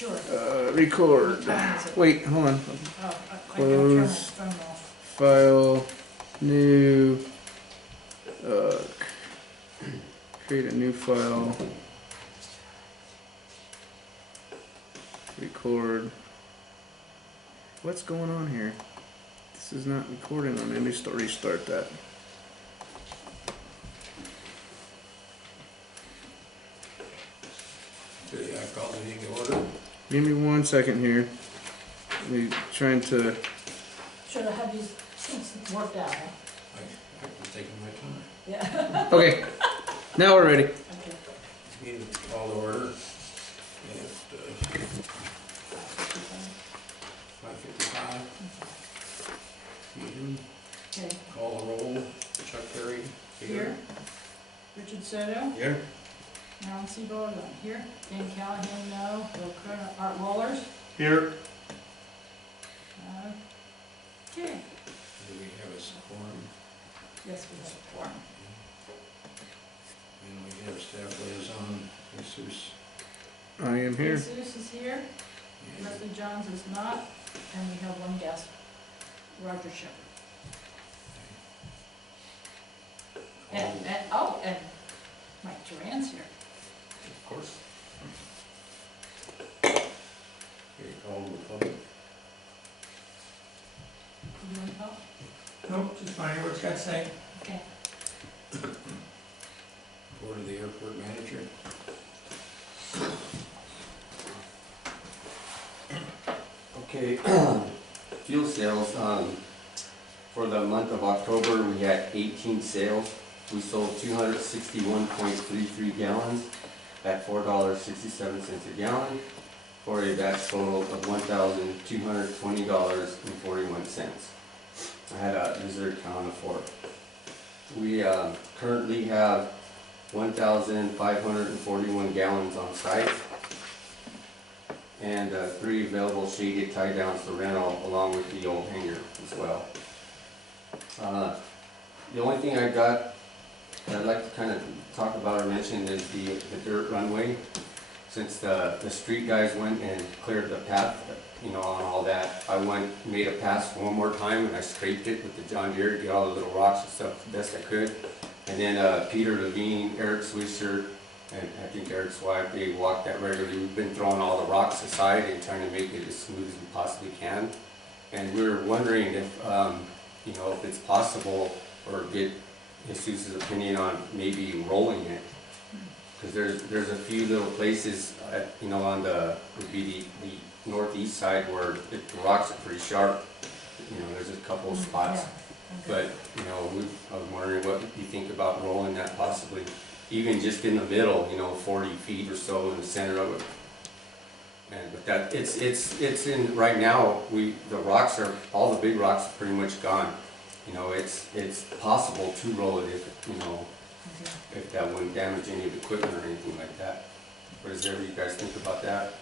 Sure. Record. Wait, hold on. Oh, I gotta turn my Close. phone off. File. New. Create a new file. Record. What's going on here? This is not recording. Let me restart that. Okay, I call the meeting to order. Give me 1 second here. We trying to. Should have had these things worked out, huh? I was taking my time. Yeah. Okay. Now we're ready. Okay. Meeting call to order. And it's 5:55. Meeting, Okay, call the roll. Chuck Perry. here. Richard Soto, Here. Alan Seabold, here. Dan Callahan, no. Bill Kerr, Art Rollers. Here. Okay, Do we have a quorum? yes, we have a quorum. And we have staff liaison, Jesus. I am here. Jesus is here, And Leslie Johns is not, and we have one guest, Roger Shepherd. And Mike Duran's here. of course. Okay, call to the public. You want to talk? Nope, just finding what Scott's saying. Okay. Report of the airport manager. Okay, fuel sales, for the month of October, we had 18 sales. We sold 261.33 gallons at $4.67 a gallon for a batch total of $1,220.41. I had a reserve count of 4. We currently have 1,541 gallons on site and 3 available shaded tie downs for rental along with the old hangar as well. The only thing I'd like to kind of talk about or mention is the dirt runway. Since the street guys went and cleared the path, on all that, I made a pass one more time and I scraped it with the John Deere to get all the little rocks and stuff the best I could. And then Peter Levine, Eric Swisher, and I think Eric's wife, they walk that regularly. We've been throwing all the rocks aside and trying to make it as smooth as we possibly can. And we were wondering if, if it's possible, or get Jesus' opinion on maybe rolling it. Because there's a few little places, on would be the northeast side where the rocks are pretty sharp. There's a couple of spots. Yeah. Okay. But, I was wondering what you think about rolling that possibly, even just in the middle, 40 feet or so in the center of it. But that, it's in, right now, all the big rocks are pretty much gone. It's possible to roll it if, Okay. if that wouldn't damage any of the equipment or anything like that. What does you guys think about that?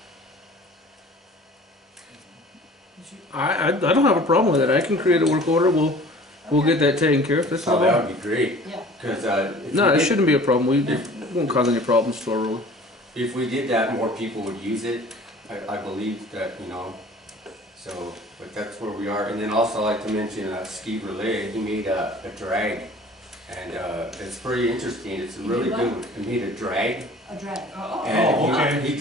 I don't have a problem with it. I can create a work order. We'll get that taken care of. That's no Oh, that problem. would be great. Yeah. Because No, it shouldn't be a problem. We won't cause any problems to our road. if we did that, more people would use it. I believe that, but that's where we are. And then also I'd like to mention Steve Relay, he made a drag. And it's pretty interesting. It's a really good one. He made a drag. A drag. Oh, And okay. he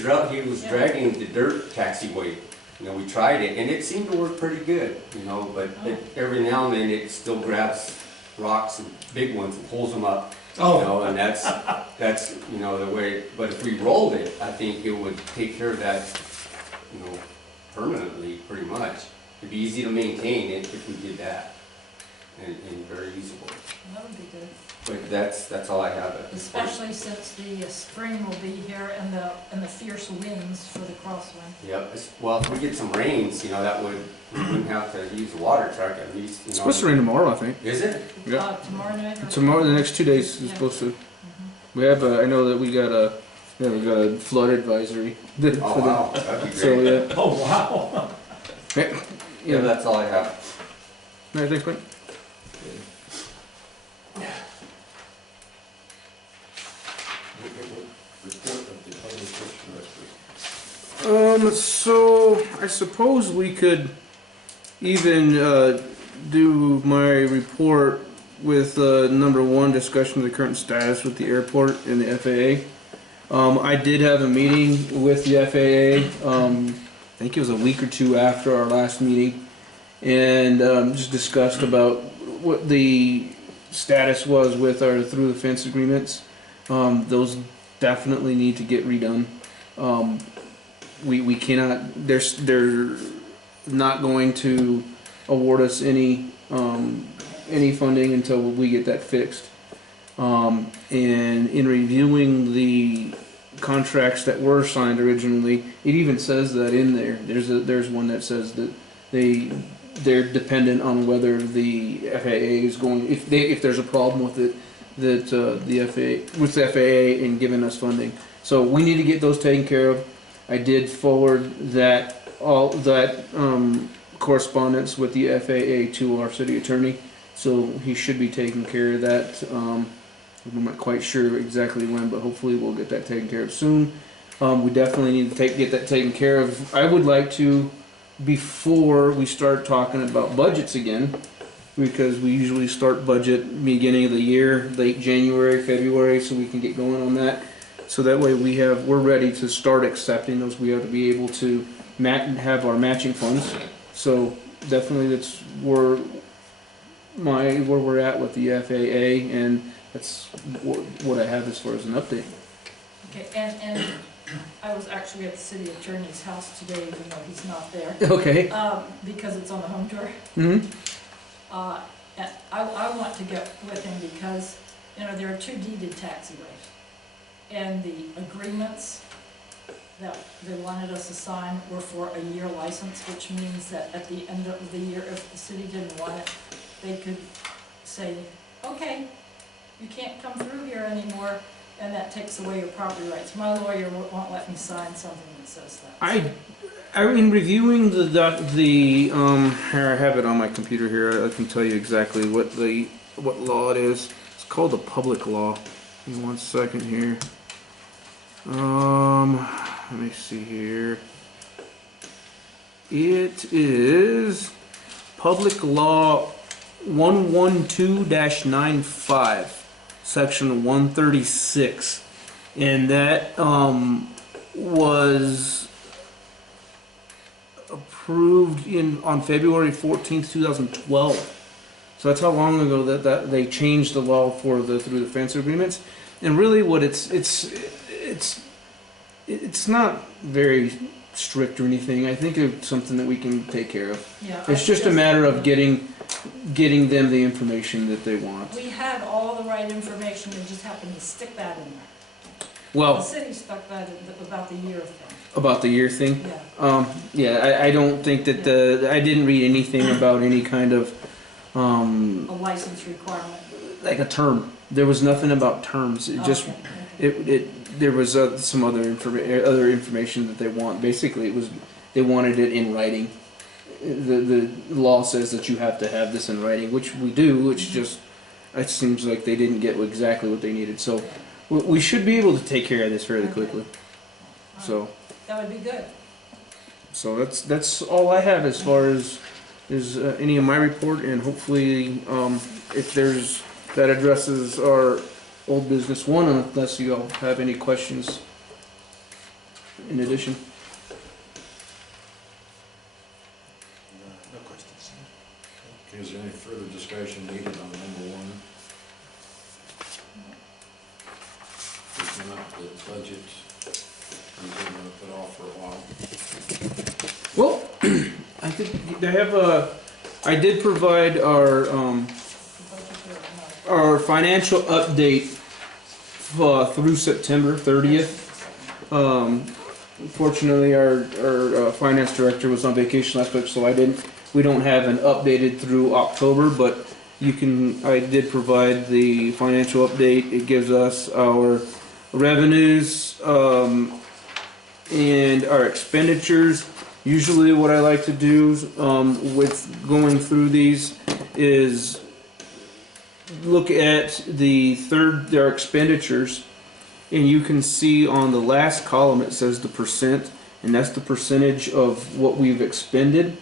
was dragging the dirt taxiway. We tried it and it seemed to work pretty good, but every now and then it still grabs rocks and big ones and pulls them up. And that's the way. But if we rolled it, I think it would take care of that, permanently, pretty much. It'd be easy to maintain it if we did that, and very usable. that would be good. But that's all I have. Especially since the spring will be here and the fierce winds for the crosswind. Yep. Well, if we get some rains, we wouldn't have to use the water truck at least. It's supposed to rain tomorrow, I think. Is it? Yeah. Tomorrow night? Or Tomorrow, the next 2 days is Yeah. supposed to. Mhm. We have. I know that we got a flood advisory. Oh wow, that'd be great. So yeah. Oh, wow. Yeah, that's all I have. All right, thanks, Mike. Report of the public works director. So I suppose we could even do my report with number one, discussion of the current status with the airport and the FAA. I did have a meeting with the FAA. I think it was a week or two after our last meeting, and just discussed about what the status was with our through the fence agreements. Those definitely need to get redone. We cannot. They're not going to award us any funding until we get that fixed. And in reviewing the contracts that were signed originally, it even says that in there. There's one that says that they're dependent on whether the FAA is going, if there's a problem with it, that the FAA in giving us funding. So we need to get those taken care of. I did forward all that correspondence with the FAA to our city attorney, so he should be taking care of that. I'm not quite sure exactly when, but hopefully we'll get that taken care of soon. We definitely need to get that taken care of. I would like to, before we start talking about budgets again, because we usually start budget beginning of the year, late January, February, so we can get going on that. So that way we're ready to start accepting those. We have to be able to have our matching funds. So definitely that's where we're at with the FAA, and that's what I have as far as an update. Okay, and I was actually at the city attorney's house today, even though he's not there, Okay. because it's on the home tour. Mm-hmm. And I want to get with him because, there are 2 deeded taxiways. And the agreements that they wanted us to sign were for a year license, which means that at the end of the year, if the city didn't want it, they could say, okay, you can't come through here anymore, and that takes away your property rights. My lawyer won't let me sign something that says that. In reviewing here I have it on my computer here. I can tell you exactly what law it is. It's called the public law. Give me 1 second here. Let me see here. It is Public Law 112-95, Section 136, and that was approved on February 14th, 2012. So that's how long ago that they changed the law for the through the fence agreements. And really, what it's not very strict or anything. I think it's something that we can take care of. Yeah, It's just a matter of getting them the information that they want. We had all the right information, we just happened to stick that in there. The Well, city stuck that in about the year thing. about the year thing. Yeah, I don't think that I didn't read anything about any kind of a license requirement. like a term. There was nothing about terms. It just Okay. there was some other information that they want. Basically, they wanted it in writing. The law says that you have to have this in writing, which we do. It's just it seems like they didn't get exactly what they needed. So we should be able to take care of this fairly quickly. So That would be good. so that's all I have as far as is any of my report, and hopefully if there's that addresses our old business one, unless you all have any questions in addition. No questions. Okay, is there any further discussion needed on number 1? If not, the budget is going to put off for a while. Well, I think they have I did provide our financial update through September 30th. Unfortunately, our finance director was on vacation last week, so we don't have an updated through October, but I did provide the financial update. It gives us our revenues and our expenditures. Usually what I like to do with going through these is look at their expenditures, and you can see on the last column it says the percent, and that's the percentage of what we've expended.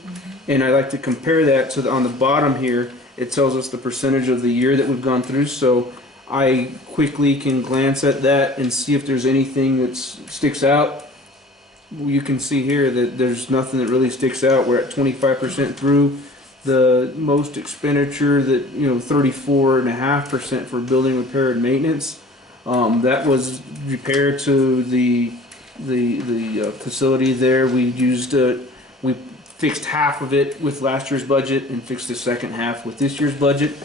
And I like to compare that to on the bottom here, it tells us the percentage of the year that we've gone through. So I quickly can glance at that and see if there's anything that sticks out. You can see here that there's nothing that really sticks out. We're at 25% through. The most expenditure that, 34.5% for building repair and maintenance. That was repaired to the facility there. We fixed half of it with last year's budget and fixed the second half with this year's budget.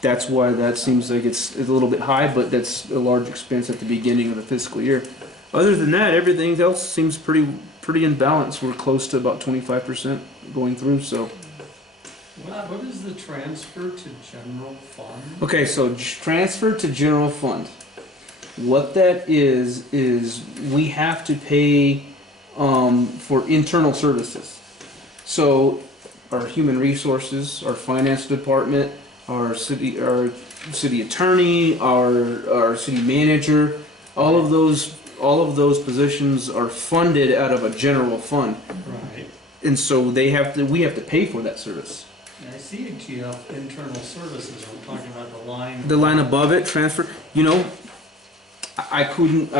That's why that seems like it's a little bit high, but that's a large expense at the beginning of the fiscal year. Other than that, everything else seems pretty in balance. We're close to about 25% going through, so. What is the transfer to general fund? Okay, so transfer to general fund. What that is we have to pay for internal services. So our human resources, our finance department, our city attorney, our city manager, all of those positions are funded out of a general fund. Right. And so we have to pay for that service. And I see ATF internal services, I'm talking about the line. The line above it, transfer, I couldn't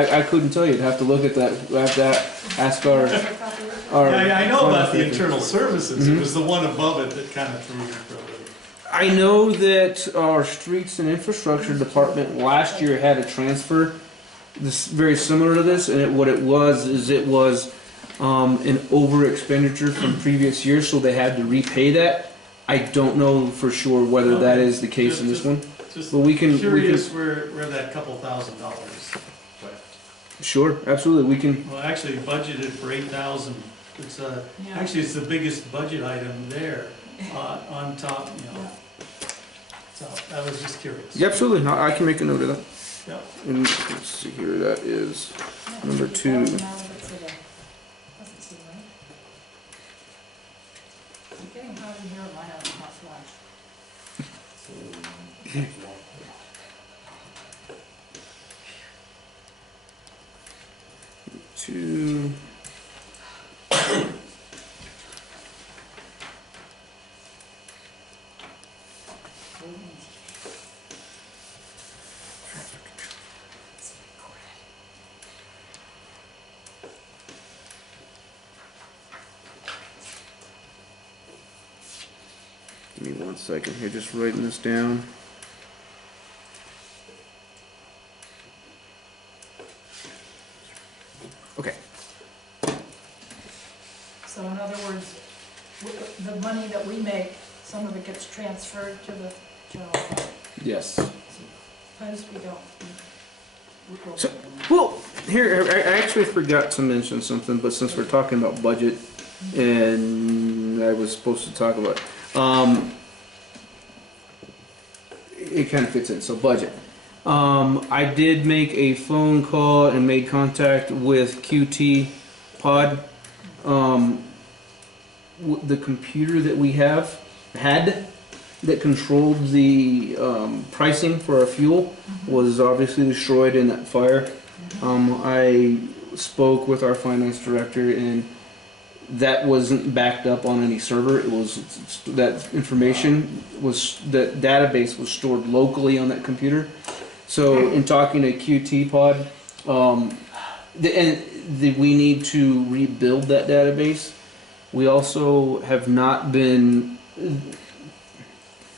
tell you. I'd have to look at that. We'll have to ask our Yeah, I know about the internal services, Mhm. it was the one above it that kind of threw me for a loop. I know that our streets and infrastructure department last year had a transfer this very similar to this, and what it was an over expenditure from previous years, so they had to repay that. I don't know for sure whether that is the case in this one. Just But we can curious where that couple $1,000 went. Sure, absolutely, we can. Well, actually budgeted for 8,000. It's actually it's the biggest budget item there, on top, So I was just curious. Yeah, absolutely. No, I can make a note of that. Yep. And let's see here. That is number 2. Getting hot in here, mine has a hot flash. Two. Give me 1 second here, just writing this down. Okay. So in other words, the money that we make, some of it gets transferred to the general fund. Yes. Suppose we don't. So, well, here, I actually forgot to mention something, but since we're talking about budget, and I was supposed to talk about, it kind of fits in, so budget. I did make a phone call and made contact with QT Pod. The computer that we had that controlled the pricing for our fuel was obviously destroyed in that fire. I spoke with our finance director, and that wasn't backed up on any server. It was that database was stored locally on that computer. So in talking to QT Pod, we need to rebuild that database. We also have not been.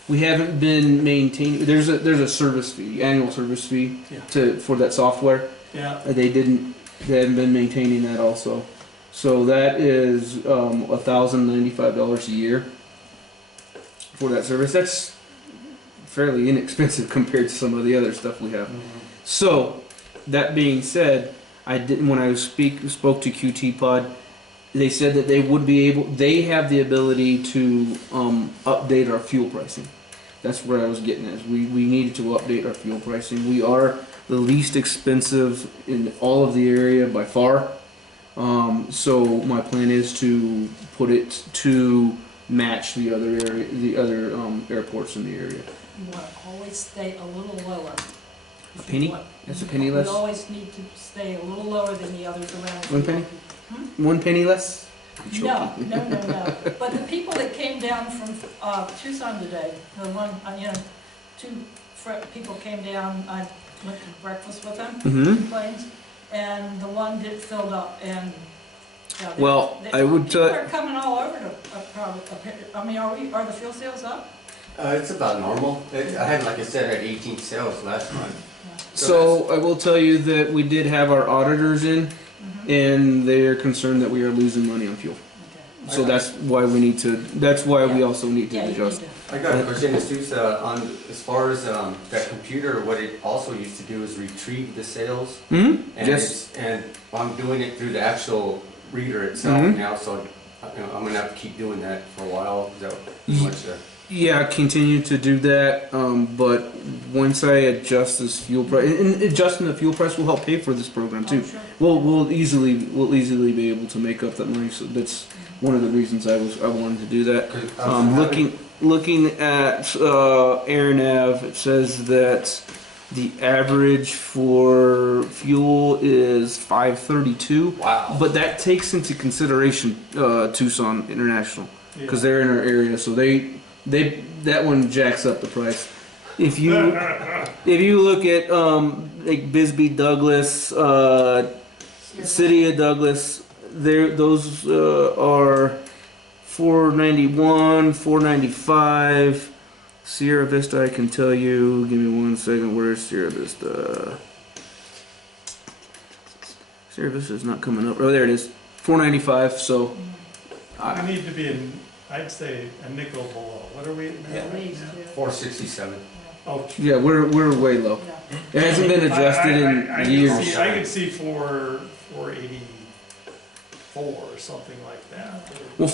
We haven't been maintaining. There's a service fee, annual service fee for that software. Yeah. They haven't been maintaining that also. So that is $1,095 a year for that service. That's fairly inexpensive compared to some of the other stuff we have. So that being said, when I spoke to QT Pod, they said that they have the ability to update our fuel pricing. That's where I was getting at. We needed to update our fuel pricing. We are the least expensive in all of the area by far. So my plan is to put it to match the other airports in the area. You want to always stay a little lower. A penny? That's a penny less? We always need to stay a little lower than the others around. 1 penny? 1 penny less? No, no. But the people that came down from Tucson today, the one, people came down, I went to breakfast with them, Mm-hmm. Plains, and the one did filled up, and, yeah, Well, I would, people are coming all over to, probably, I mean, are the fuel sales up? It's about normal. I had, like I said, I had 18 sales last month. so I will tell you that we did have our auditors in, Mhm. and they're concerned that we are losing money on fuel. Okay. So that's why we need to, that's why we also need to Yeah, you adjust. need I got a question, Suze, on, as far as, that computer, what it also used to do is retrieve the sales. Hmm? And Yes. and I'm doing it through the actual reader itself Mhm. now, so, I'm gonna have to keep doing that for a while. Is that Ye- much, Yeah, continue to do that, but once I adjust this fuel price, and adjusting the fuel price will help pay for this program to. too. Oh, sure. We'll easily be able to make up that money, so that's one of the reasons I wanted to do that. Looking at AirNav, it says that the average for fuel is 5.32, Wow. but that takes into consideration Tucson International Yeah. because they're in our area, so they that one jacks up the price. If you look at like Bisbee, Douglas, City of Douglas, those are 491, 495. Sierra Vista, I can tell you. Give me 1 second. Where's Sierra Vista? Sierra Vista is not coming up. Oh, there it is. 495. So, We need to be in, I'd say, a nickel below. What are we at now? At least, yeah. 467. Oh, yeah, we're way low. Yeah. It hasn't been adjusted in I could years. see- I could see 484 or something like that. Well,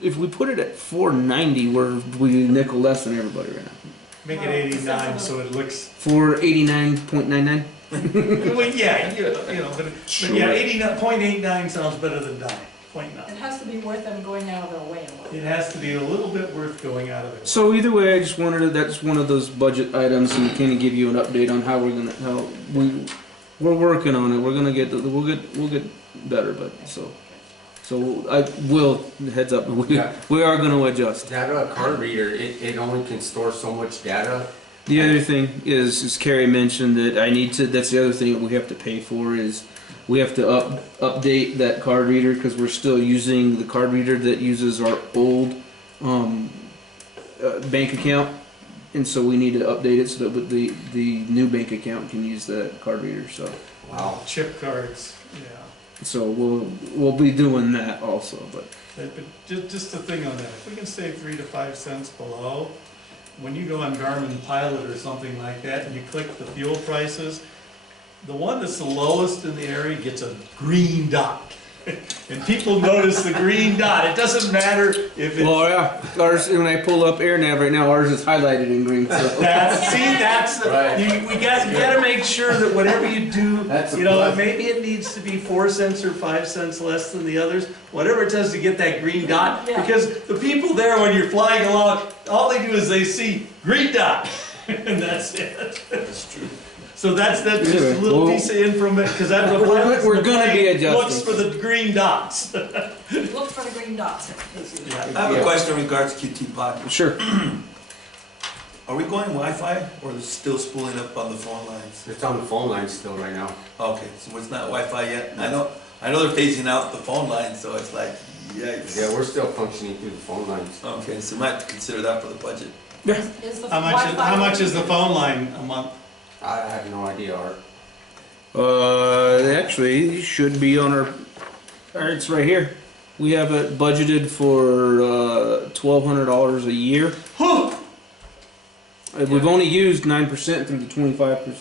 if we put it at 490, we nickel less than everybody right now. Make it Well, 89 so it looks, 489.99. well, yeah, but Sure. yeah, 89.89 sounds better than 0.9. It has to be worth them going out of their way a little. It has to be a little bit worth going out of it. So either way, I just wanted to, that's one of those budget items, and kind of give you an update on how we're working on it. We're gonna we'll get better, but so I will heads up. Yeah. We are gonna adjust. Data card reader, it only can store so much data. The other thing is, as Carrie mentioned, that that's the other thing that we have to pay for is we have to update that card reader because we're still using the card reader that uses our old bank account, and so we need to update it so that the new bank account can use that card reader. So Chip cards, yeah. we'll be doing that also, but. But just a thing on that, if we can save 3 to 5 cents below, when you go on Garmin Pilot or something like that and you click the fuel prices, the one that's the lowest in the area gets a green dot. And people notice the green dot. It doesn't matter if it's... Well, yeah, ours, when I pull up AirNav right now, ours is highlighted in green. So. That's the, Right. you gotta make sure that whatever you do, That's a you know, plus. maybe it needs to be 4 cents or 5 cents less than the others, whatever it does to get that green dot, Yeah. because the people there, when you're flying along, all they do is they see green dot, and that's it. That's true. So that's just a Anyway, little well, piece of information, because that's what we're gonna be adjusting. looks for the green dots. Look for the green dots. Yeah. I have a question in regards to QT Pod. Sure. Are we going Wi-Fi or is it still spooling up on the phone lines? It's on the phone line still right now. Okay, so it's not Wi-Fi yet? I know they're phasing out the phone lines, so it's like, yikes. Yeah, we're still functioning through the phone lines. Okay, so we might have to consider that for the budget. Is the How Wi-Fi much is the working? phone line a month? I have no idea, Art. Actually, it should be on our. It's right here. We have it budgeted for $1,200 a year. We've only used 9% through the 25%.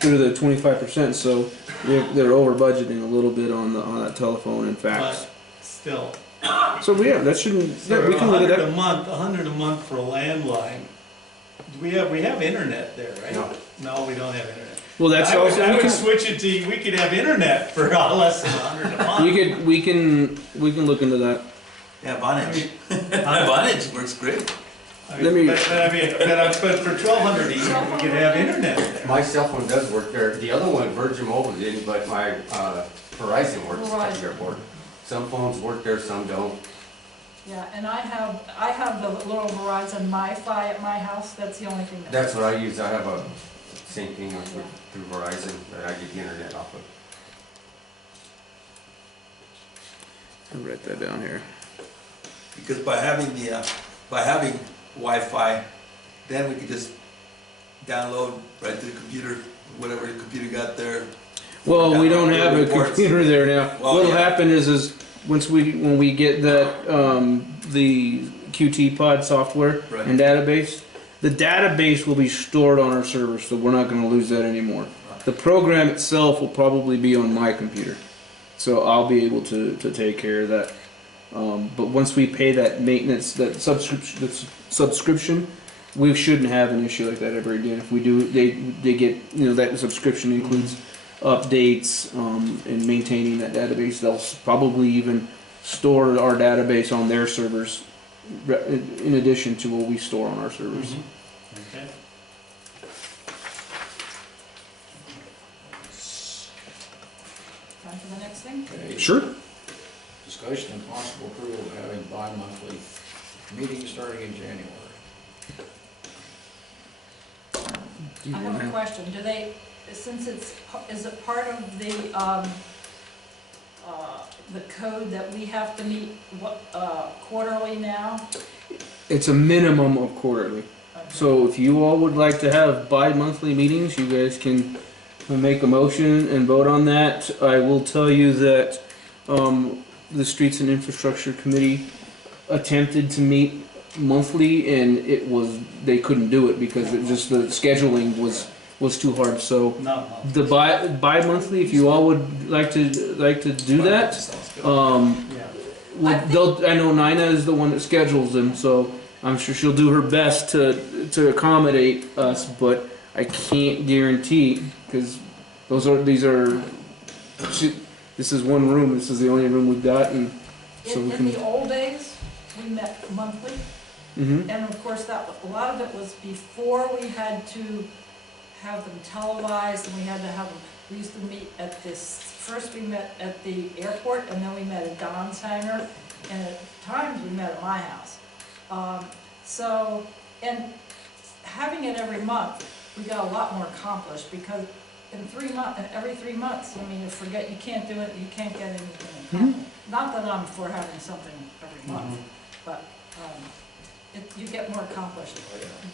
Through the 25%, so they're over budgeting a little bit on that telephone and fax. But still. So yeah, that shouldn't. So Yeah, we can look at $100 a that. month, $100 a month for a landline. Do we have internet there, right? No. No, we don't have internet. Well, that's I would, also I we would can, switch it to, we could have internet for less than $100 a month. we can look into that. Yeah, Vonage. Vonage works great. I Let mean, me- but for 1,200 a year, we could have internet there. My cell phone does work there. The other one, Virgin Mobile didn't, but my Verizon works at the Verizon. airport. Some phones work there, some don't. Yeah, and I have the little Verizon MiFi at my house, that's the only thing that. That's what I use. I have a same thing through Verizon that I get the internet off of. I'll write that down here. Because by having Wi-Fi, then we could just download right to the computer, whatever the computer got there. Well, we don't have a Reports. computer there now. Well, What'll yeah. happen is when we get that, the QT pod software Right. and database, the database will be stored on our server, so we're not gonna lose that anymore. The program itself will probably be on my computer, so I'll be able to take care of that. But once we pay that maintenance, that subscription, we shouldn't have an issue like that ever again. If we do, they get, that subscription includes updates, and maintaining that database. They'll probably even store our database on their servers in addition to what we store on our servers. Okay. Time for the next thing? Okay. Sure. Discussion and possible approval of having bi-monthly meetings starting in January. I have a question, do they, since is it part of the code that we have to meet, quarterly now? It's a minimum of quarterly. Okay. So if you all would like to have bi-monthly meetings, you guys can make a motion and vote on that. I will tell you that the Streets and Infrastructure Committee attempted to meet monthly, and they couldn't do it because the scheduling was too hard. So Not the bi-monthly, if you all would like to do that, Sounds good. yeah. I know Nina is the one that schedules them, so I'm sure she'll do her best to accommodate us, but I can't guarantee, because this is one room, this is the only room we've got, and so we In can. the old days, we met monthly, Mhm. and of course, a lot of it was before we had to have them televised, and we had to have them, we used to meet first we met at the airport, and then we met at Don's Hangar, and at times we met at my house. And having it every month, we got a lot more accomplished, because every 3 months, you can't do it, you can't get anything accomplished. Not that I'm for having something every month, but you get more accomplished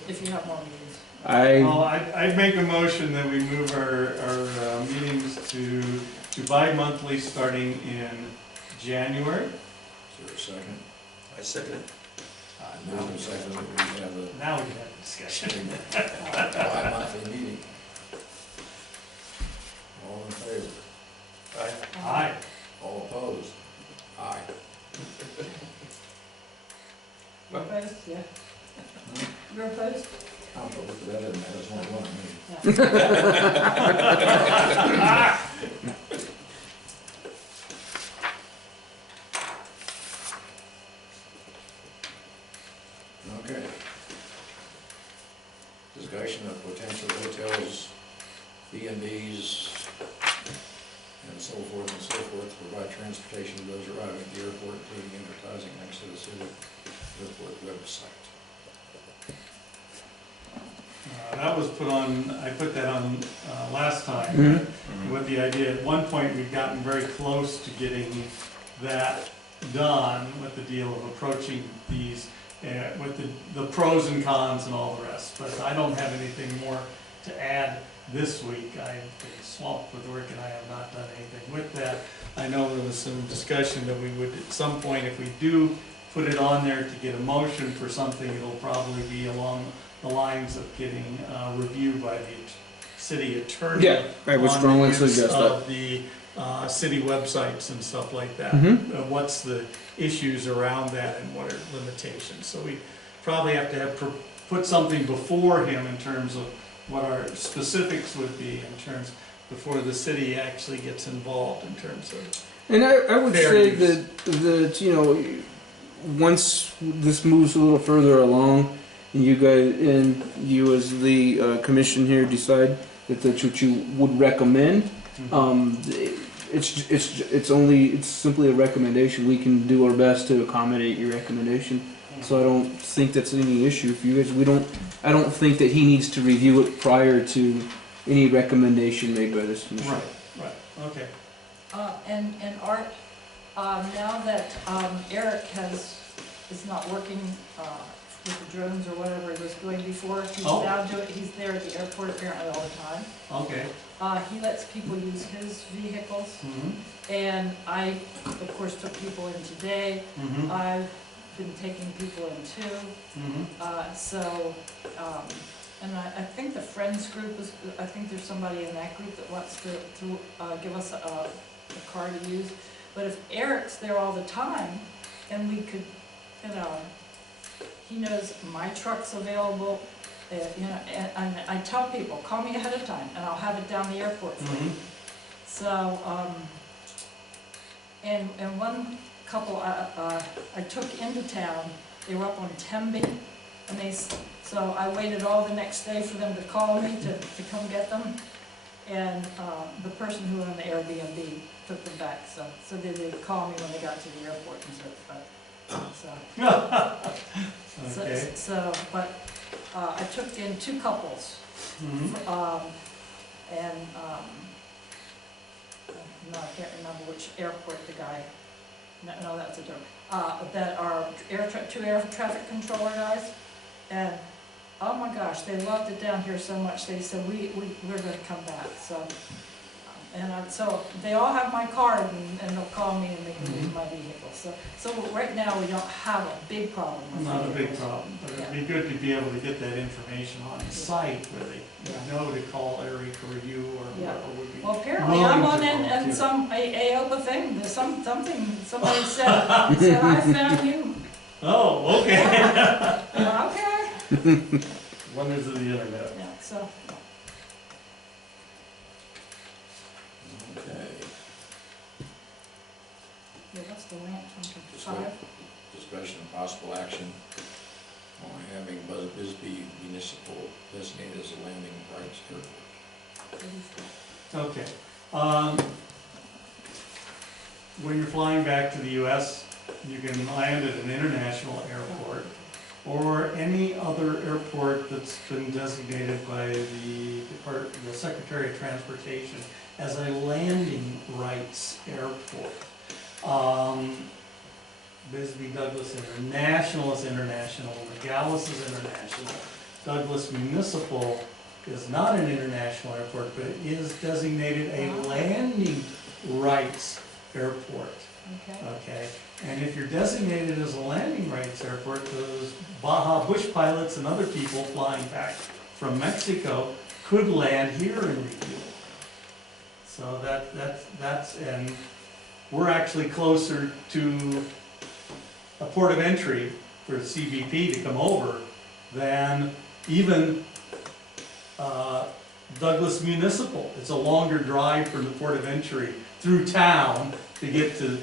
if you have more meetings. Well, I'd make a motion that we move our meetings to bi-monthly starting in January. Is there a second? I second it. Moved and seconded, we have a Now we can have a discussion. bi-monthly meeting. All in favor? Aye. All opposed? Aye. You're opposed? Yeah. You're opposed? I'll go look at that, and that is only one meeting. Okay. Discussion of potential hotels, B&Bs, and so forth to provide transportation to those arriving at the airport, including advertising next to the city airport website. That was I put that on last time, Mhm. with the idea, at one point, we'd gotten very close to getting that done with the deal of approaching these, with the pros and cons and all the rest. But I don't have anything more to add this week. I've been swamped with work and I have not done anything with that. I know there was some discussion that we would, at some point, if we do put it on there to get a motion for something, it'll probably be along the lines of getting reviewed by the city attorney. Yeah, I would on strongly the use suggest that. of the city websites and stuff like that. Mhm. What's the issues around that and what are limitations? So we probably have to put something before him in terms of what our specifics would be before the city actually gets involved in terms of. And I would Fair say use. that once this moves a little further along, and you guys, and you as the commission here decide that that's what you would recommend, it's simply a recommendation. We can do our best to accommodate your recommendation. So I don't think that's any issue for you guys. I don't think that he needs to review it prior to any recommendation made by this commission. Right, okay. And Art, now that Eric is not working with the drones or whatever he was doing before, he's Oh. now he's there at the airport apparently all the time. Okay. He lets people use his vehicles, Mm-hmm. and I, of course, took people in today. Mm-hmm. I've been taking people in too. Mm-hmm. And I think the Friends group is, I think there's somebody in that group that wants to give us a car to use. But if Eric's there all the time, and we could, he knows my truck's available, and I tell people, call me ahead of time, and I'll have it down the airport for you. Mm-hmm. So, and one couple I took into town, they were up on Tembe, and so I waited all the next day for them to call me to come get them. And the person who owned the Airbnb took them back, so they did call me when they got to the airport and Okay. but I took in 2 couples, Mm-hmm. and no, I can't remember which airport the guy, no, that's a different, that are 2 air traffic controller guys, and oh my gosh, they loved it down here so much, they said, we're gonna come back, so. So they all have my card, and they'll call me and they can use my vehicle, so right now we don't have a big problem with Not a big vehicles. problem, but it'd be good to be able to get that information on the site where they know to call Eric or you or whoever would be. Well, apparently willing I'm to on volunteer. some AOPA thing, there's something, somebody said, I found you. Oh, okay. Okay. Wonders of the internet. Yeah, so, Okay. yeah, what's the ranch on 5? Discussion of possible action on having Bisbee Municipal designated as a landing rights airport. Okay. When you're flying back to the US, you can land at an international airport or any other airport that's been designated by the Secretary of Transportation as a landing rights airport. Bisbee Douglas International is international, Nogales is international. Douglas Municipal is not an international airport, but it is designated a landing rights airport. Okay. Okay, and if you're designated as a landing rights airport, those Baja Bush pilots and other people flying back from Mexico could land here and refuel. So that's, and we're actually closer to a port of entry for CBP to come over than even Douglas Municipal. It's a longer drive from the port of entry through town to get to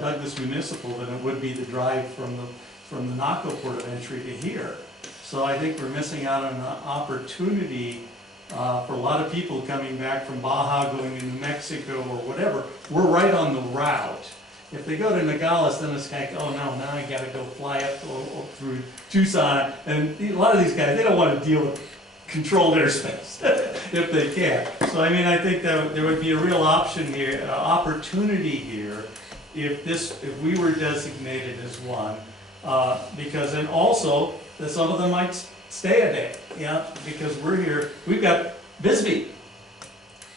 Douglas Municipal than it would be the drive from the Naco port of entry to here. So I think we're missing out on an opportunity for a lot of people coming back from Baja, going into Mexico or whatever. We're right on the route. If they go to Nogales, then it's like, oh no, now I gotta go fly up through Tucson. And a lot of these guys, they don't want to deal with controlled airspace if they can. So I mean, I think that there would be a real option here, opportunity here, if we were designated as one, because then also that some of them might stay a day, because we're here. We've got Bisbee.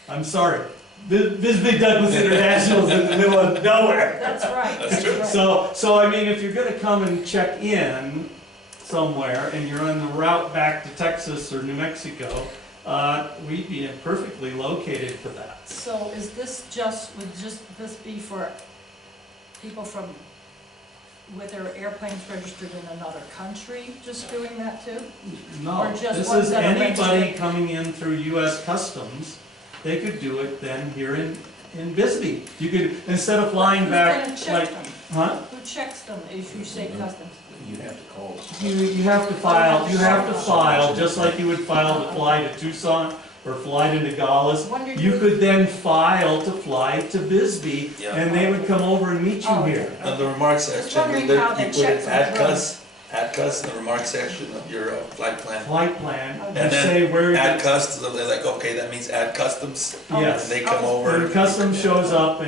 I'm sorry, Bisbee Douglas International is in the middle of nowhere. That's right. That's true. So I mean, if you're going to come and check in somewhere and you're on the route back to Texas or New Mexico, we'd be perfectly located for that. So is this would this be for people with their airplanes registered in another country just doing that too? No, Or just this ones is that are anybody registered? coming in through U.S. Customs. They could do it then here in Bisbee. You could, instead of flying Who's back, gonna check like, them? huh? Who checks them if you say customs? You have to call. You have to file, just like you would file to fly to Tucson or fly to Nogales. Wondered You if- could then file to fly to Bisbee, Yeah. and they would come over and meet you Oh, here. On the remarks section, wondering there, how they you put check in for add cuss in the remarks section of your flight plan. Flight plan, Okay. and And say where, Add customs, so they're like, okay, that means add customs, and yes. they come over. When customs shows up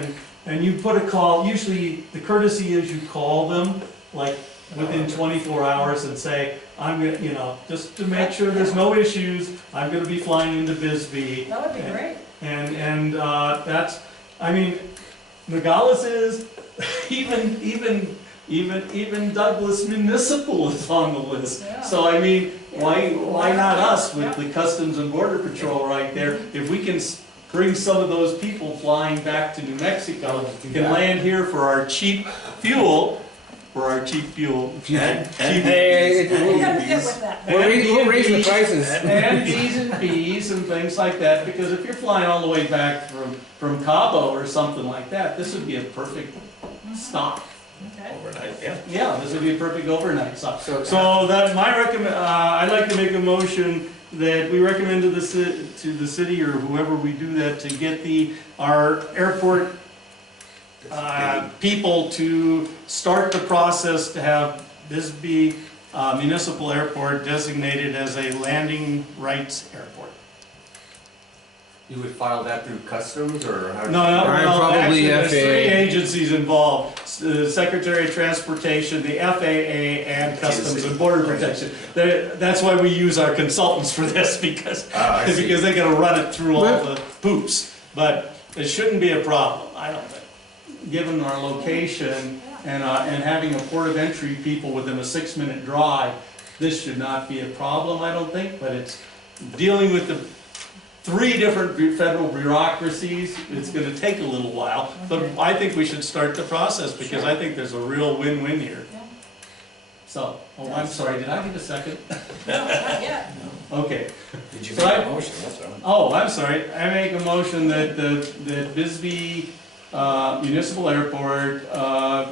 and you put a call, usually the courtesy is you call them, like, within 24 hours and say, I'm gonna, you know, just to make sure there's no issues, I'm gonna be flying into Bisbee. That would be great. And that's, I mean, Nogales is, even Douglas Municipal is on the list. Yeah. So I mean, why not us with the Customs and Border Patrol right there? If we can bring some of those people flying back to New Mexico, can land here for our cheap fuel, And Hey, You we're gotta get with that. we're raising the prices. and B's and B's and things like that, because if you're flying all the way back from Cabo or something like that, this would be a perfect stop. Okay. overnight, yeah. Yeah, this would be a perfect overnight stop. So, So that I'd like to make a motion that we recommend to the city or whoever we do that to get our airport people to start the process to have Bisbee Municipal Airport designated as a landing rights airport. you would file that through customs, or how? No, Probably actually, there's FAA. 3 agencies involved, the Secretary of Transportation, the FAA, and Customs and Border Protection. That's why we use our consultants for this, because I see. because they gotta run it through all the hoops. But it shouldn't be a problem, I don't think, given our location and having a port of entry people within a 6-minute drive. This should not be a problem, I don't think, but it's dealing with the 3 different federal bureaucracies, it's gonna take a little while, but I think we should start the process, because I think there's a real win-win here. Yeah. So, oh, I'm sorry, did I get a second? No, not yet. Okay. Did you So make I- a motion? That's all. Oh, I'm sorry, I make a motion that that Bisbee Municipal Airport go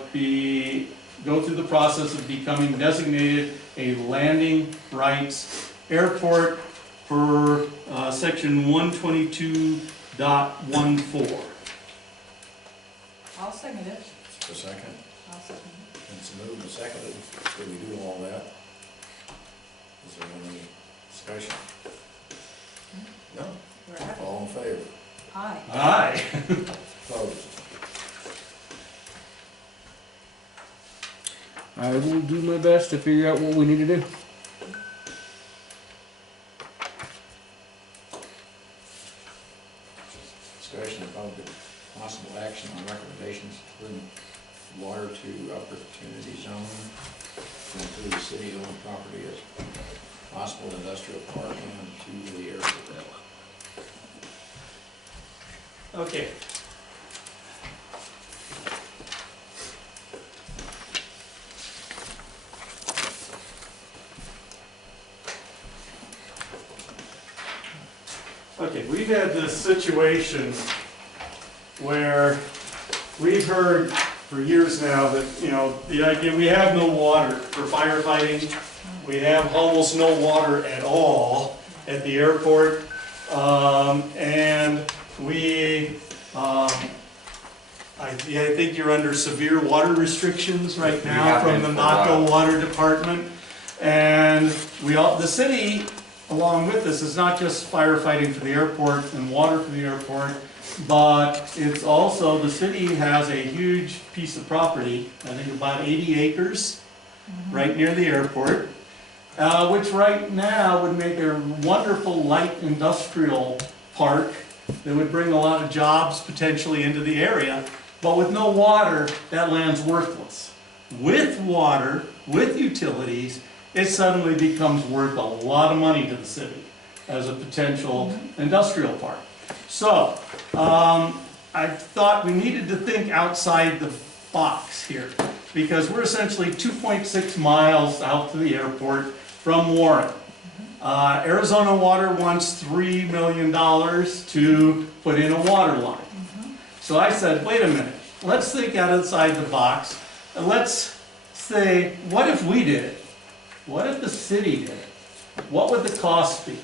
through the process of becoming designated a landing rights airport per section 122.14. I'll second it. For a second, I'll second it. it's moved and seconded. Did we do all that? Is there any discussion? No? We're at it. All in favor? Aye. Aye. Opposed? I will do my best to figure out what we need to do. Discussion about the possible action on recommendations including water to opportunity zone to include the city-owned property as possible industrial park and to the airport. Okay. Okay, we've had this situation where we've heard for years now that, you know, the idea, we have no water for firefighting. We have almost no water at all at the airport. And I think you're under severe water restrictions right We now have from been the for a while. Naco Water Department. And the city, along with this, is not just firefighting for the airport and water for the airport, but it's also, the city has a huge piece of property, I think about 80 acres, right near the airport, which right now would make a wonderful light industrial park that would bring a lot of jobs potentially into the area. But with no water, that land's worthless. With water, with utilities, it suddenly becomes worth a lot of money to the city as a potential industrial park. So, I thought we needed to think outside the box here, because we're essentially 2.6 miles out to the airport from Warren. Arizona Water wants $3 million to put in a water line. So I said, wait a minute, let's think outside the box, and let's say, what if we did it? What if the city did it? What would the cost be?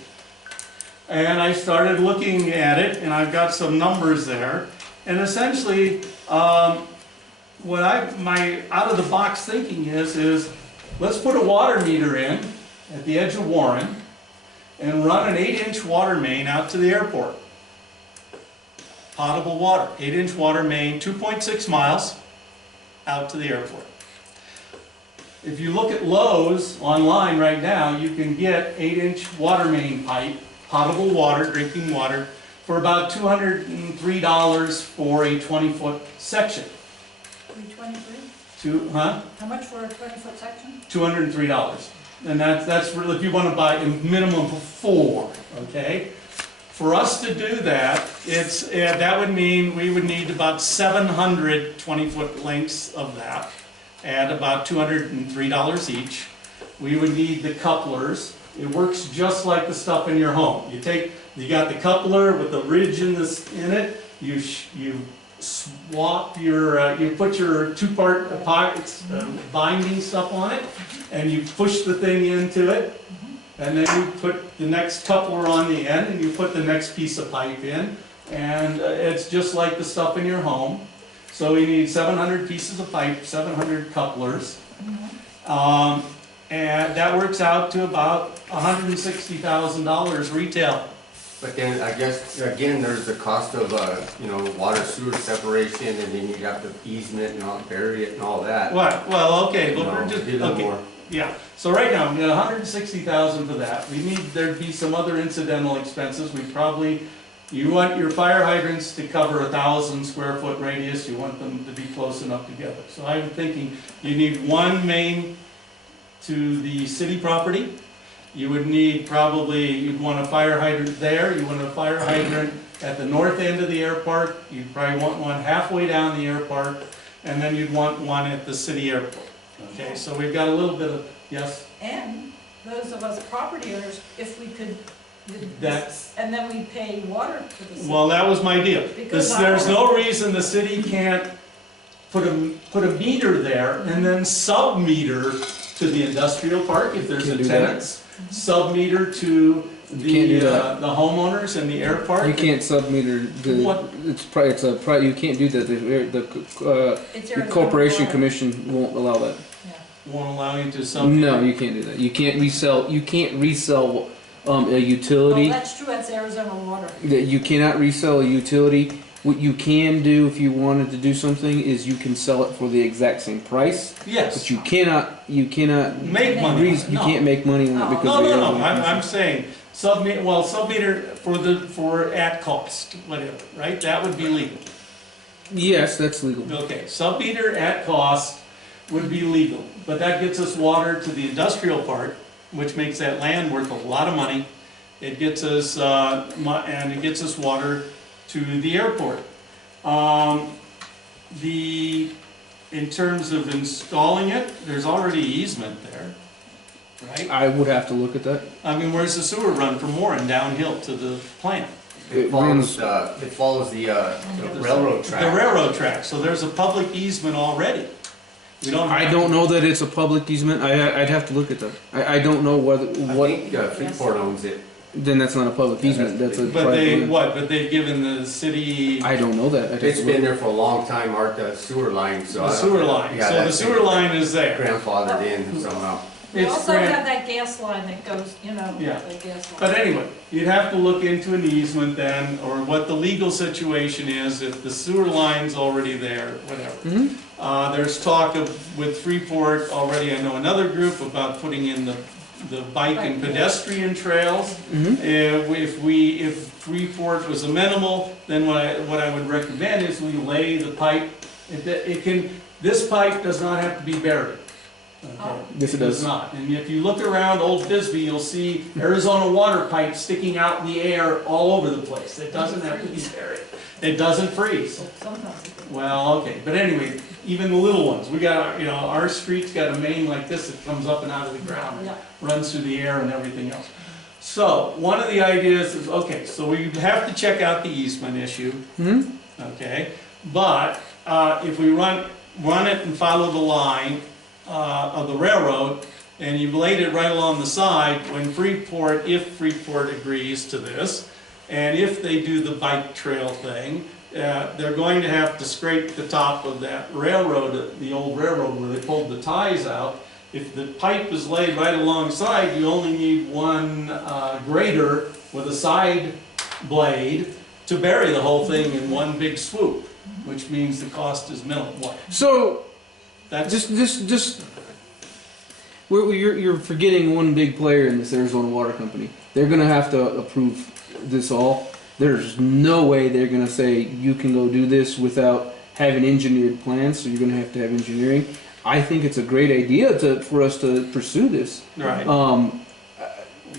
And I started looking at it, and I've got some numbers there. And essentially, my out-of-the-box thinking is let's put a water meter in at the edge of Warren and run an 8-inch water main out to the airport. Potable water, 8-inch water main, 2.6 miles out to the airport. If you look at Lowe's online right now, you can get 8-inch water main pipe, potable water, drinking water, for about $203 for a 20-foot section. 323? Huh? How much for a 20-foot section? $203. And that's really, if you want to buy a minimum of 4, okay? For us to do that, that would mean we would need about 700 20-foot lengths of that at about $203 each. We would need the couplers. It works just like the stuff in your home. You got the coupler with the ridge in it. You swap you put your two-part binding stuff on it, and you push the thing into it. And then you put the next coupler on the end, and you put the next piece of pipe in, and it's just like the stuff in your home. So we need 700 pieces of pipe, 700 couplers, and that works out to about $160,000 retail. But then I guess, again, there's the cost of, water sewer separation, and then you have the easement and all, bury it and all that. What? Well, okay, but we're just, Be a little okay. more. Yeah, so right now, we got 160,000 for that. There'd be some other incidental expenses. You want your fire hydrants to cover 1,000 square foot radius, you want them to be close enough together. So I'm thinking you need one main to the city property. You would need you'd want a fire hydrant there, you want a fire hydrant at the north end of the airport, you'd probably want one halfway down the airport, and then you'd want one at the city airport. Okay, so we've got a little bit of, yes? And those of us property owners, if we could, That's, and then we pay water to the city. well, that was my deal. Because There's no reason the city can't put a meter there and then sub-meter to the industrial park if there's a Can't do that. tenants. Sub-meter to You can't do that. the homeowners in the air park. You can't sub-meter What? you can't do that. The It's the Arizona Corporation water. Commission won't allow that. Yeah. Won't allow you to sub-meter. No, you can't do that. You can't resell a utility. Oh, that's true, that's Arizona water. That you cannot resell a utility. What you can do if you wanted to do something is you can sell it for the exact same price, Yes. but you cannot Make money. you No. can't make money on it Oh. because No, of the no, no, Arizona I'm Commission. saying sub-meter for at cost, whatever, right? That would be legal. Yes, that's legal. Okay, sub-meter at cost would be legal, but that gets us water to the industrial part, which makes that land worth a lot of money. It gets us, and it gets us water to the airport. In terms of installing it, there's already easement there, right? I would have to look at that. I mean, where's the sewer run from Warren downhill to the plant? It follows the railroad track. The railroad track, so there's a public easement already. We don't. I don't know that it's a public easement. I'd have to look at that. I don't know I what. think Freeport owns it. Then that's not a public easement. That's a But private. but they've given the city I don't know that. I'd have It's to look. been there for a long time, the sewer line, so. the I don't- sewer line, Yeah, so the that's sewer line is there. grandfathered in somehow. We It's also grand- have that gas line that goes, Yeah. the gas line. But anyway, you'd have to look into an easement then, or what the legal situation is, if the sewer line's already there, whatever. Mhm. There's talk with Freeport already, I know another group about putting in the bike and pedestrian trails. Mhm. If Freeport was amenable, then what I would recommend is we lay the pipe, this pipe does not have to be buried. Okay? Oh. Yes, it does. not. And if you look around Old Bisbee, you'll see Arizona water pipe sticking out in the air all over the place. It doesn't have to be buried. It doesn't freeze. Sometimes. Well, okay, but anyway, even the little ones, we got, our street's got a main like this that comes up and out of the ground, Yeah. runs through the air and everything else. So, one of the ideas is, okay, so we have to check out the easement issue, Mhm. okay? But, if we run it and follow the line, of the railroad, and you've laid it right along the side, when Freeport, if Freeport agrees to this, and if they do the bike trail thing, they're going to have to scrape the top of that railroad, the old railroad where they pulled the ties out. If the pipe is laid right alongside, you only need one grader with a side blade to bury the whole thing in one big swoop, which means the cost is minimal. What? So, That's you're forgetting one big player in this Arizona Water Company. They're gonna have to approve this all. There's no way they're gonna say you can go do this without having engineered plans, so you're gonna have to have engineering. I think it's a great idea for us to pursue this. right.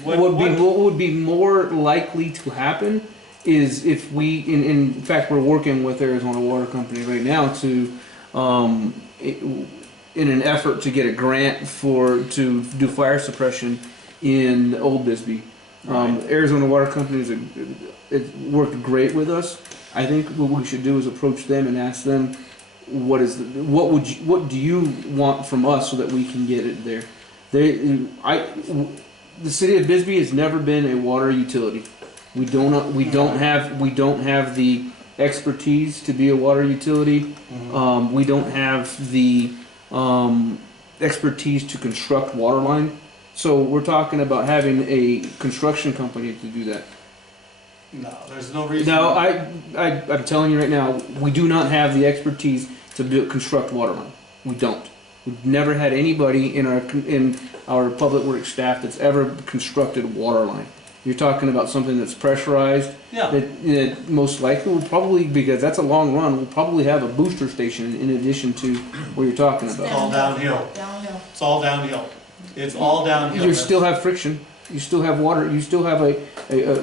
What would be more likely to happen is if we, in fact, we're working with Arizona Water Company right now to, in an effort to get a grant to do fire suppression in Old Bisbee. Arizona Water Company it worked great with us. I think what we should do is approach them and ask them what do you want from us so that we can get it there. The city of Bisbee has never been a water utility. We don't have the expertise to be a water utility. We don't have the expertise to construct water line. So we're talking about having a construction company to do that. No, there's no reason. No, I'm telling you right now, we do not have the expertise to construct water line. We don't. We've never had anybody in our public works staff that's ever constructed water line. You're talking about something that's pressurized. Yeah. That most likely will probably, because that's a long run, we'll probably have a booster station in addition to what you're talking It's about. all downhill. Downhill. It's all downhill. It's all downhill. You still have friction. You still have water. You still have a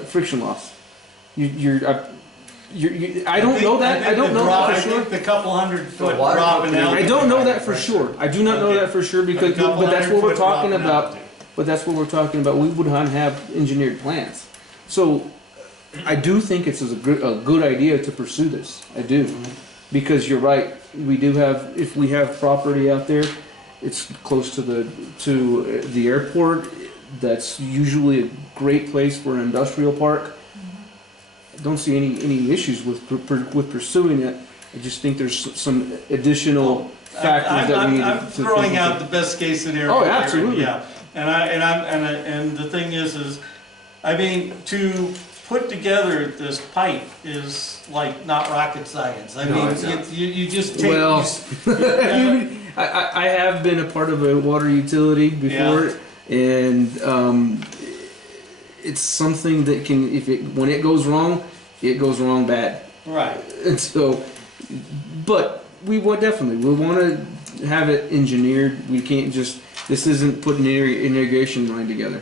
friction loss. I don't know that. I don't know that for sure. I think the couple 100-foot water drop in company- altitude. I don't know that for sure. I do not know that for sure because, but that's what we're talking about. But that's what we're talking about. We would not have engineered plans. So I do think it's a good idea to pursue this. I do. Because you're right. We do have, if we have property out there, it's close to the airport. That's usually a great place for an industrial park. I don't see any issues with pursuing it. I just think there's some additional factors that we need I'm to throwing think out into. the best case scenario. Oh, here, absolutely. Yeah, and the thing is, I mean, to put together this pipe is like not rocket science. I No, mean, it's not. you just take. Well, I have been a part of a water utility before, and it's something that can, when it goes wrong bad. Right. And so, but we want to have it engineered. We can't just, this isn't putting an irrigation line together.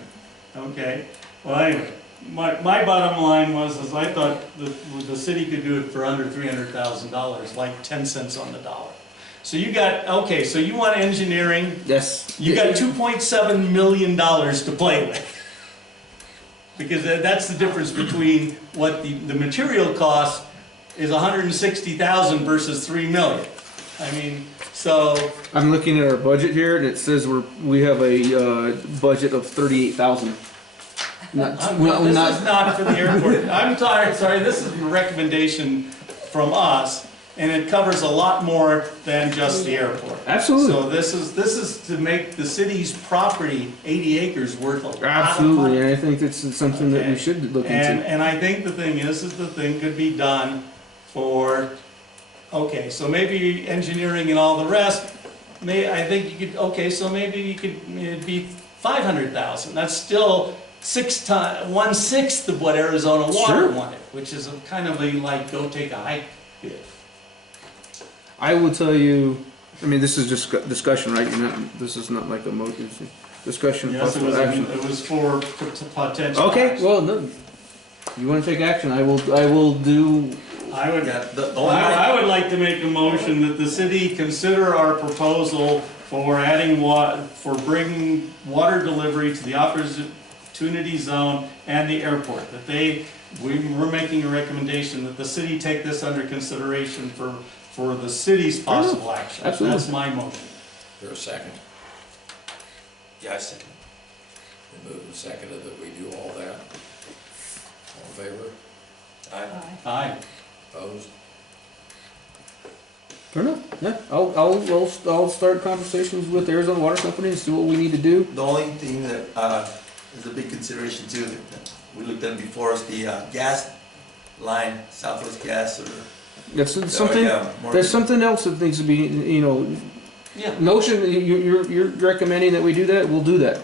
Okay. Well, anyway, my bottom line was I thought the city could do it for under $300,000, like 10 cents on the dollar. So you want engineering. Yes. You got $2.7 million to play with. Because that's the difference between what the material cost is $160,000 versus $3 million. I mean, so. I'm looking at our budget here, and it says we have a budget of $38,000. This is not for the airport. I'm sorry, this is a recommendation from us, and it covers a lot more than just the airport. Absolutely. So this is to make the city's property, 80 acres, worth a lot of money. Absolutely, and I think it's something that we Okay. should look into. And I think the thing is the thing could be done for, okay, so maybe engineering and all the rest, I think you could, so maybe you could, it'd be 500,000. That's still 1/6 of what Arizona Water Sure. wanted, which is a kind of a like, go take a hike bid. I will tell you, I mean, this is just discussion, right? This is not like a motion, discussion, Yes, possible action. it was for potential. Okay, action. well, no, you want to take action? I will do. I would, The only I would like to make a motion that the city consider our proposal for for bringing water delivery to the opportunity zone and the airport. We're making a recommendation that the city take this under consideration for the city's possible action. Absolutely. That's my motion. There a second? Yeah, I second. Been moved and seconded that we do all that. All in favor? Aye. Aye. Opposed? Fair enough. Yeah, I'll start conversations with Arizona Water Company and see what we need to do. The only thing that is a big consideration too, that we looked at before, is the gas line, Southwest Gas, or. That's Oh, something. yeah, more- There's something else that needs to be, you know, Yeah. notion. You're recommending that we do that. We'll do that.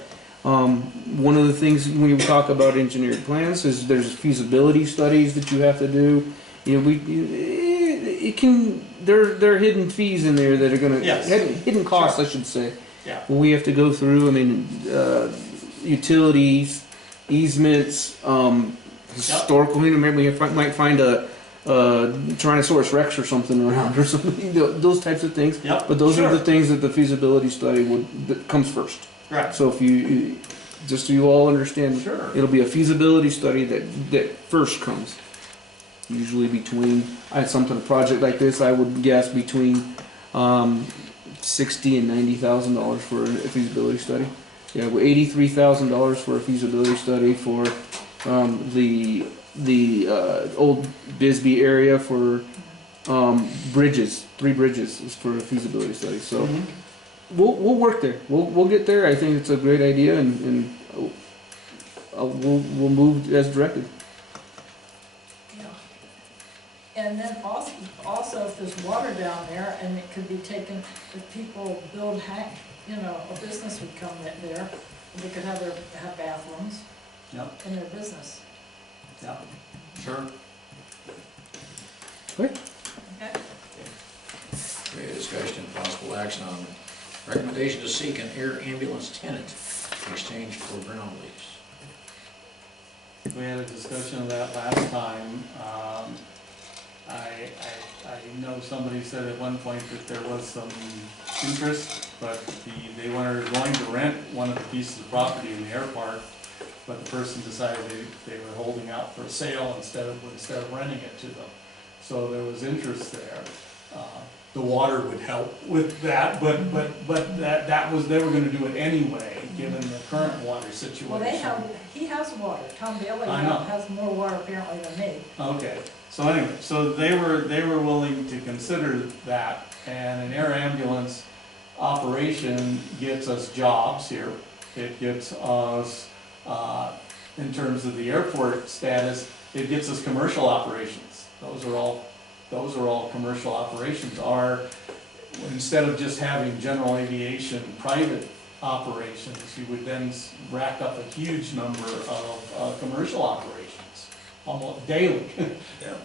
One of the things when you talk about engineered plans is there's feasibility studies that you have to do. You know, it can there are hidden fees in there that are gonna Yes. hidden costs, I should say. Yeah. We have to go through. I mean, utilities, easements, historical. You know, maybe we might find a Tyrannosaurus Rex or something around or something. You know, those types of things. Yep. But those are Sure. the things that the feasibility study that comes first. Right. So if you, just so you all understand, Sure. it'll be a feasibility study that first comes. Usually between, a project like this, I would guess between $60,000 and $90,000 for a feasibility study. Yeah, well, $83,000 for a feasibility study for the old Bisbee area for bridges, 3 bridges is for a feasibility study. So Mhm. we'll work there. We'll get there. I think it's a great idea, and we'll move as directed. Yeah. And then also if there's water down there, and it could be taken, if people build a business would come there, they could have bathrooms Yep. in their business. Yeah. Sure. Okay? Okay, discussion and possible action on recommendation to seek an air ambulance tenant in exchange for ground lease. We had a discussion of that last time. I know somebody said at one point that there was some interest, but they were going to rent one of the pieces of property in the airport, but the person decided they were holding out for a sale instead of renting it to them. So there was interest there. The water would help with that, but that was, they were gonna do it anyway, given the current water situation. Well, he has water. Tom Bailey I know. has more water apparently than me. Okay, so anyway, so they were willing to consider that, and an air ambulance operation gets us jobs here. It gets us, in terms of the airport status, it gets us commercial operations. Those are all commercial operations. Instead of just having general aviation private operations, you would then rack up a huge number of commercial operations, almost daily,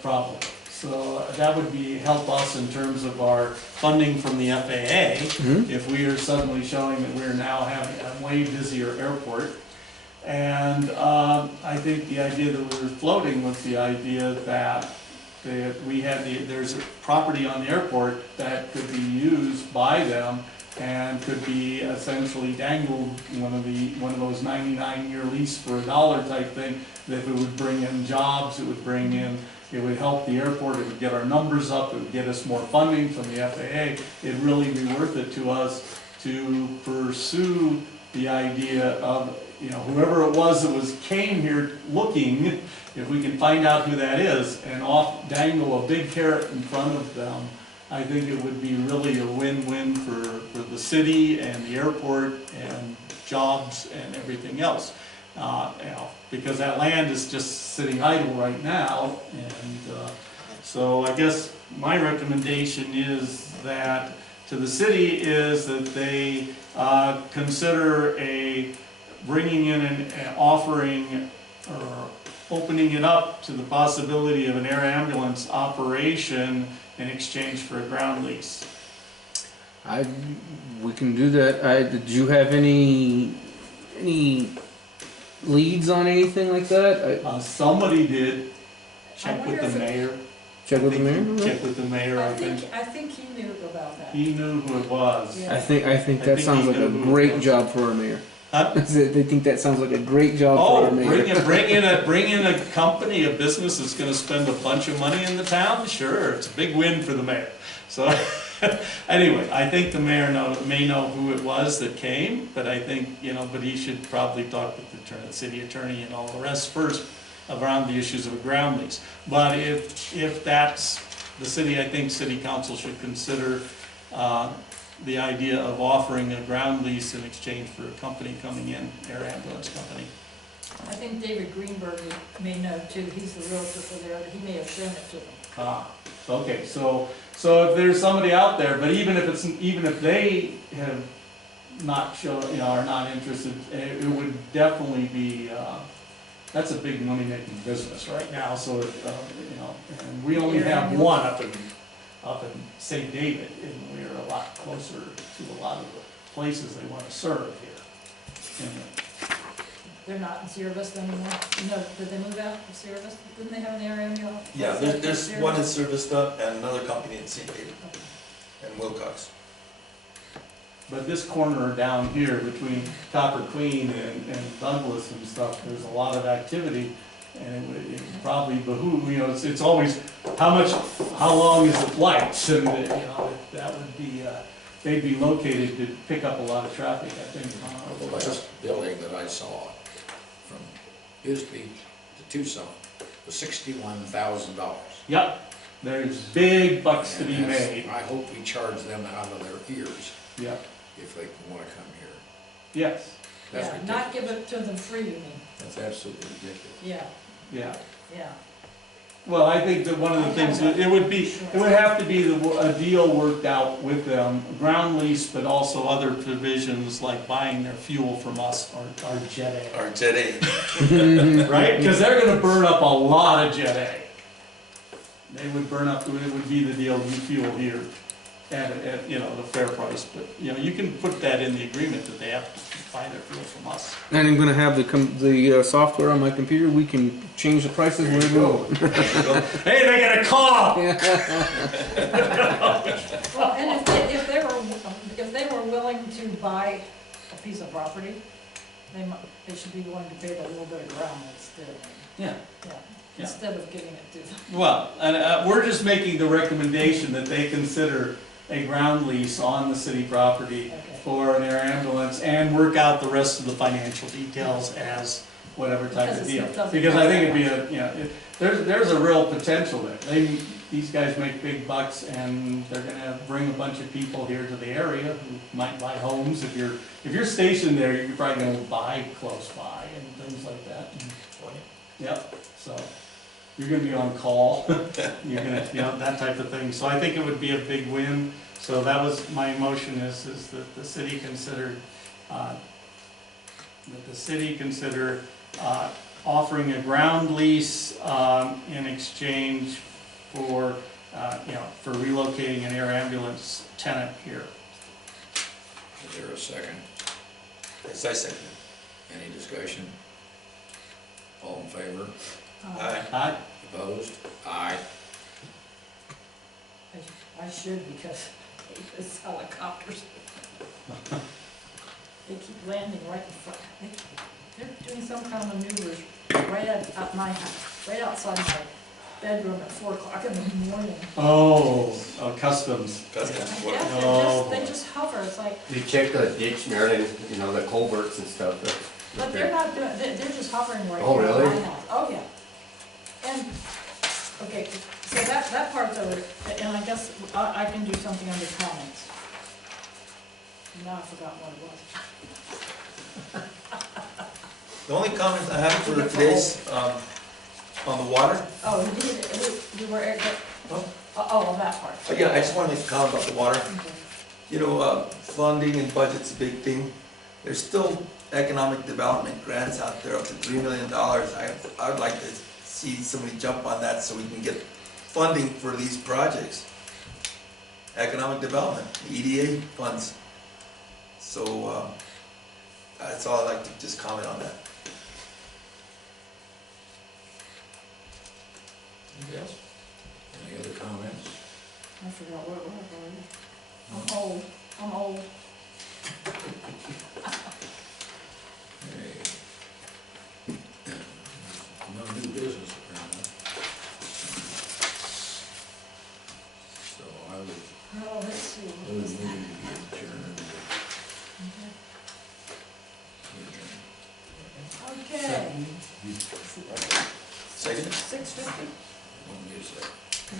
probably. So that would help us in terms of our funding from the FAA, if we are suddenly showing that we're now having a way busier airport. And I think the idea that we were floating was the idea that there's a property on the airport that could be used by them and could be essentially dangled, one of those 99-year lease for $1 type thing, that if it would bring in jobs, it would help the airport, it would get our numbers up, it would get us more funding from the FAA. It'd really be worth it to us to pursue the idea of, whoever it was that came here looking, if we can find out who that is and dangle a big carrot in front of them, I think it would be really a win-win for the city and the airport and jobs and everything else. Because that land is just sitting idle right now, and so I guess my recommendation is that to the city is that they consider bringing in an offering or opening it up to the possibility of an air ambulance operation in exchange for a ground lease. We can do that. Did you have any leads on anything like that? Somebody did check I with wonder the if mayor. Check with the mayor. Check with the mayor, I think he knew about that. He knew who it was. Yeah. I think that think sounds he like a knew who it great was. job for our mayor. Huh? They think that sounds like a great job for Oh, our mayor. bring in a company, a business that's gonna spend a bunch of money in the town? Sure, it's a big win for the mayor. So, Anyway, I think the mayor may know who it was that came, but I think, but he should probably talk with the city attorney and all the rest first around the issues of a ground lease. But if that's the city, I think city council should consider the idea of offering a ground lease in exchange for a company coming in, air ambulance company. I think David Greenberg may know too, he's the realtor for there, he may have shown it to them. Okay, so if there's somebody out there, but even if they have not shown, are not interested, it would definitely be, that's a big money-making business right now, so, and we only have one up in St. David, and we're a lot closer to a lot of the places they want to serve here. They're not in Sierra Vista anymore? No, did they move out of Sierra Vista? Didn't they have an area in the office? Yeah, there's one in Sierra Vista and another company in St. David and Wilcox. But this corner down here between Copper Queen and Douglas and stuff, there's a lot of activity. And it would probably behoove, it's always, how long is the flights? And, that would be, they'd be located to pick up a lot of traffic, I think. The last building that I saw from Bisbee to Tucson was $61,000. Yep, there's big bucks to be And that's- made. I hope we charge them out of their ears Yep, if they want to come here. yes, That's Yeah, ridiculous. not give it to them free, you mean? That's absolutely ridiculous. Yeah, yeah. yeah. Well, I think that one of the things, it would have to be a deal worked out with them, ground lease, but also other provisions like buying their fuel from us or Jet A. Or Jet A. Right? Because they're gonna burn up a lot of Jet A. They would burn up, it would be the deal, you fuel here at the fair price, but, you can put that in the agreement that they have to buy their fuel from us. And I'm gonna have the software on my computer, we can change the prices where we go. Hey, they got a call! Well, and if they were willing to buy a piece of property, they should be willing to pay that little bit of ground instead. Yeah. Yeah, Yeah. instead of giving it to them. Well, and we're just making the recommendation that they consider a ground lease on the city property Okay. for an air ambulance and work out the rest of the financial details as whatever type Because of it deal. doesn't Because I think cost it'd be there's a real potential there. These guys make big bucks and they're gonna bring a bunch of people here to the area who might buy homes. If you're stationed there, you're probably gonna buy close by and things like that. Yep, so you're gonna be on call, you're gonna, that type of thing. So I think it would be a big win. So that was, my motion is that the city consider, offering a ground lease, in exchange for, for relocating an air ambulance tenant here. Is there a second? Yes, I second Any discussion? All in favor? Aye. Aye? Opposed? Aye. I should, because I hate this helicopters. They keep landing right in front. They're doing some kind of maneuvers right at my house, right outside my bedroom at 4 o'clock in the morning. Oh, customs. Customs. Yeah, Oh, they just hover, it's like, You check the ditch, Marilyn, the culverts and stuff. but they're not doing, they're just hovering right Oh, here at really? my house. Oh, yeah. And, okay, so that part's over, and I guess I can do something under comments. Now I forgot what it was. The only comment I have for today's, on the water, Oh, you were, on that part. yeah, I just want to make a comment about the water. Okay. Funding and budget's a big thing. There's still economic development grants out there up to $3 million. I would like to see somebody jump on that so we can get funding for these projects. Economic development, EDA funds. So, that's all I'd like to just comment on that. Anybody else? Any other comments? I forgot what it was already. I'm old. Okay. No new business apparently. So I would Oh, let's see. Move meeting to be adjourned. Okay, Second? 6:50, One gives that.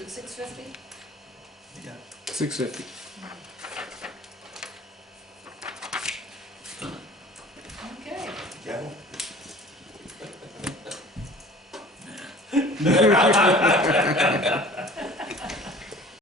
is it 6:50? Yeah. 6:50. Okay. Gavel?